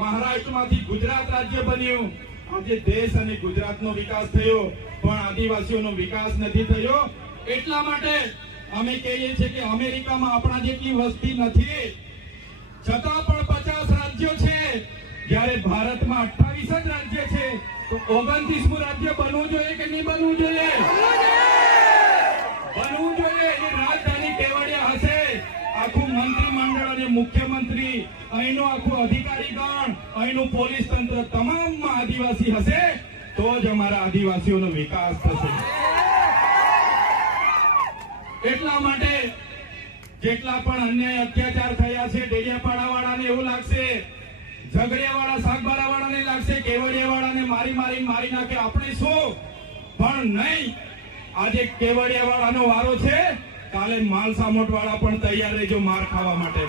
મહારાષ્ટ્રમાંથી ગુજરાત રાજ્ય બન્યું. આજે દેશ અને ગુજરાતનો વિકાસ થયો, પણ આદિવાસીઓનો વિકાસ નથી થયો. એટલા માટે અમે કહીએ છીએ કે અમેરિકામાં આપણા જેટલી વસ્તી નથી, છતાં પણ 50 રાજ્યો છે. જ્યારે ભારતમાં 28 જ રાજ્ય છે, તો 29મું રાજ્ય બનવું જોઈએ કે નહીં બનવું જોઈએ? બનવું જોઈએ. એની રાજધાની કેવડિયા હશે. આખું મંત્રીમંડળ અને મુખ્યમંત્રી, અહીંનું આખું અધિકારી ગણ, અહીંનું પોલીસ તંત્ર તમામમાં આદિવાસી હશે, તો જ અમારા આદિવાસીઓનો વિકાસ થશે. એટલા માટે જેટલા પણ અન્યાય અત્યાચાર થયા છે, ડેડિયાપાડા વાળાને એવું લાગશે, ઝઘડિયા વાળા શાકબારા વાળાને લાગશે, કેવડિયા વાળાને મારી નાખે, આપણે શું? પણ નહીં. આજે કેવડિયા વાળાનો વારો છે, કાલે માલસામોટ વાળા પણ તૈયાર રહેજો માર ખાવા માટે.